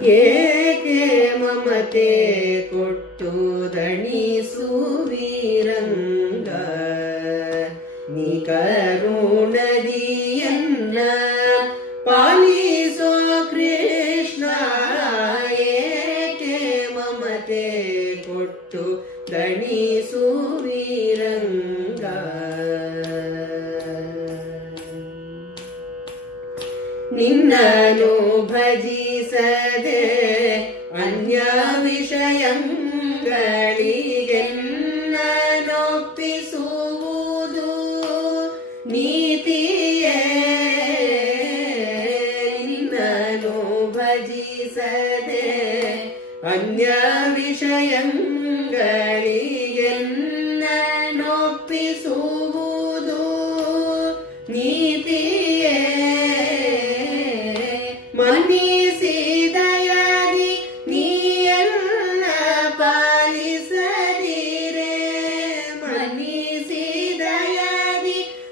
ಏಕೆ ಮಮತೆ ಕೊಟ್ಟು ದಣಿಸುವಿರಂಗ ನೀ ಕರುಣದಿಯನ್ನ ಪಾಲಿಸೋ ಕೃಷ್ಣ ಏಕೆ ಮಮತೆ ಕೊಟ್ಟು ದಣಿಸುವಿರಂಗ ನಿನ್ನನು ಭಜಿಸದೆ ಅನ್ಯ ವಿಷಯಗಳಿಗೆನ್ನೊಪ್ಪಿಸುವುದು ನೀತಿಯೇ ನಿನ್ನನು ಭಜಿಸದೆ ಅನ್ಯ ವಿಷಯಗಳಿಗೆನ್ನೊಪ್ಪಿಸುವುದು ನೀತಿಯೇ ಮನ್ನಿಸಿದಯಾಗಿ ನೀಯನ್ನ ಪಾಲಿಸದಿರೆ ಮನ್ನಿಸಿದಯಾಗಿ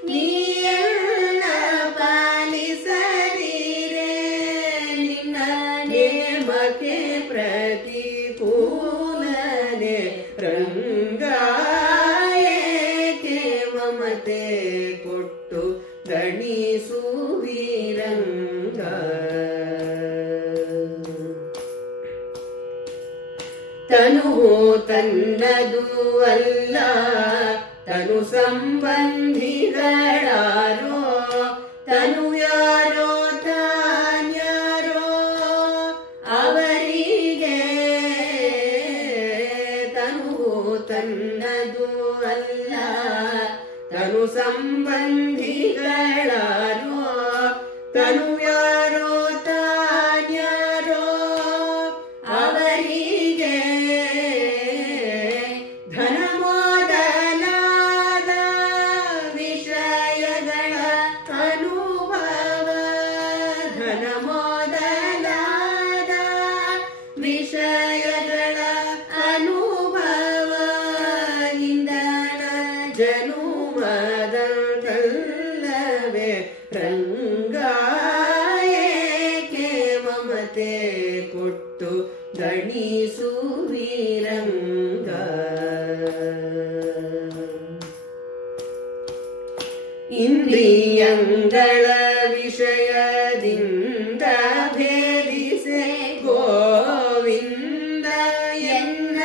ನೀಯನ್ನ ಪಾಲಿಸದಿರೆ ನಿನ್ನ ನೇಮಕ್ಕೆ ಪ್ರತಿಕೂಲನೆ ರಂಗ ಏಕೆ ಮಮತೆ ಕೊಟ್ಟು ದಣಿಸುವಿರಂಗ ತನು ತನ್ನದು ಅಲ್ಲ ತನು ಸಂಬಂಧಿಗಳಾರೋ ತನು ಯಾರೋ ತಾನ್ಯಾರೋ ಅವರಿಗೆ ತನು ತನ್ನದು ಅಲ್ಲ ತನು ಸಂಬಂಧಿಗಳಾರೋ ತನು ಯಾರೋ ತಾನ್ಯಾರೋ ಅವರಿಗೆ ಧನ ಮೊದಲಾದ ವಿಷಯಗಳ ಅನುಭವ ಧನ ಮೊದಲಾದ ವಿಷಯಗಳ ಅನುಭವ ಇಂದನ ಜನುಮದಂತಲ್ಲವೇ ರಂಗ ಏಕೆ ಮಮತೆ ಕೊಟ್ಟು ದಣಿಸುವಿರಂಗ ಇಂದ್ರಿಯಂಗಳ ವಿಷಯದಿಂದ ಭೇದಿಸೆ ಗೋವಿಂದ ಎನ್ನ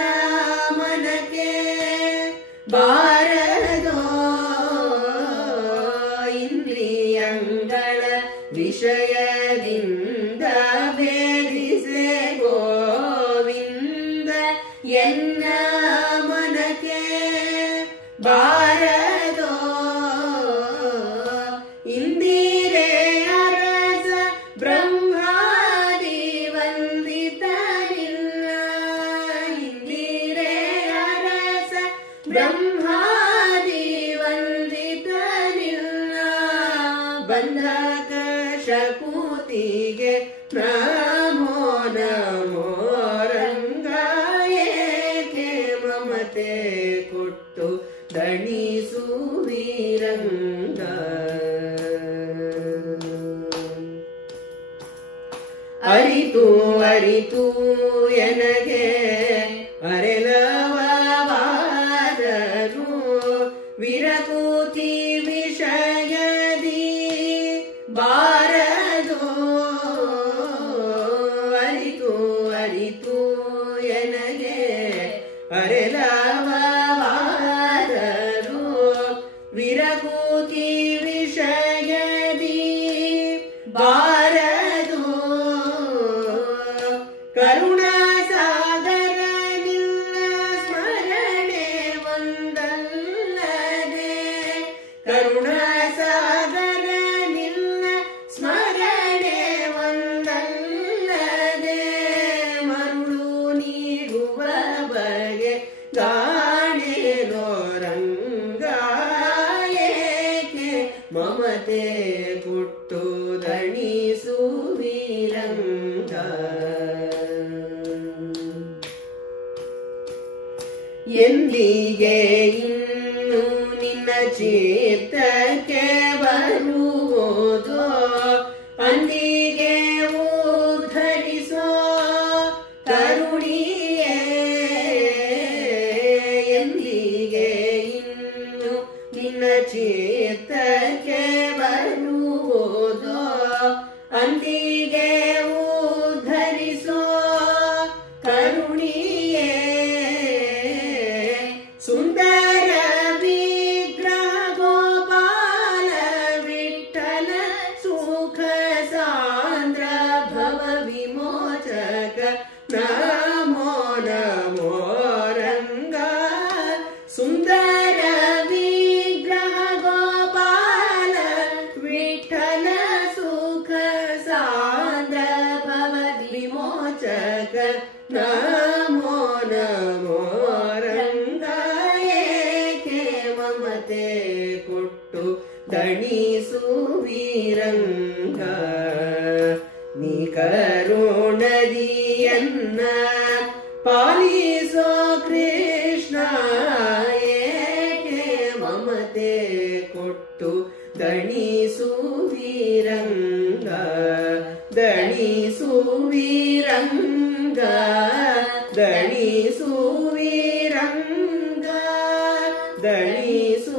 ಮನಕ್ಕೆ ಬಾರದೋ ಇಂದ್ರಿಯಂಗಳ ವಿಷಯದಿಂದ ಭೇದಿಸೆ ಗೋವಿಂದ ಎನ್ನ ಮನಕ್ಕೆ ಬಾರದೋ ಇಂದಿರೆ ಅರಸ ಬ್ರಹ್ಮಾದಿ ವಂದಿತರಿಲ್ಲ ಇಂದಿರೆ ಅರಸ ಬ್ರಹ್ಮಾದಿ ವಂದಿತರಿಲ್ಲ ಬಂಧಕ ಶಕುತಿಗೆ ನಮೋ ನಮೋ ರಂಗ ಏಕೆ ಮಮತೆ ಕೊಟ್ಟು ದಣಿಸುವಿರಂಗ ಅರಿತು ಅರಿತು ಎನಗೆ ಅರೆಲವಾದರು ವಿರಕೂತಿ ವಿಷಯದಿ ಬಾರದೋ ಅರಿತು ಅರಿತು ಎನಗೆ ಅರೆಲವಾದರು ವಿರಕೂತಿ ವಿಷಯದಿ ಬಾರದೋ ಕರುಣಾ ಸಾಗರ ನಿನ್ನ ಸ್ಮರಣೆ ಒಂದಲ್ಲದೆ ಕರುಣಾ ಸಾಗರ ನಿನ್ನ ಸ್ಮರಣೆ ಒಂದಲ್ಲದೆ ಮರುಳು ನೀಡುವ ಬಗೆ ಗಾಣೆಲೋ ರಂಗ ಏಕೆ ಮಮತೆ ಕೊಟ್ಟು ದಣಿಸುವಿರಂಗ ಎಂದಿಗೆ ಇನ್ನು ನಿನ್ನ ಚಿತ್ತಕ್ಕೆ ಬರುವುದೋ ಅಂದಿಗೆ ಉದ್ಧರಿಸೋ ನಮೋ ನಮೋ ರಂಗ ಏಕೆ ಮಮತೆ ಕೊಟ್ಟು ದಣಿಸುವಿರಂಗ ನೀ ಕರುಣದಿಯನ್ನ ಪಾಲಿಸೋ ಕೃಷ್ಣ ಏಕೆ ಮಮತೆ ಕೊಟ್ಟು ದಣಿಸುವಿರಂಗ ದಣಿಸುವಿರಂಗ ದಣಿಸುವಿರಂಗ ದಣಿಸುವಿರಂಗ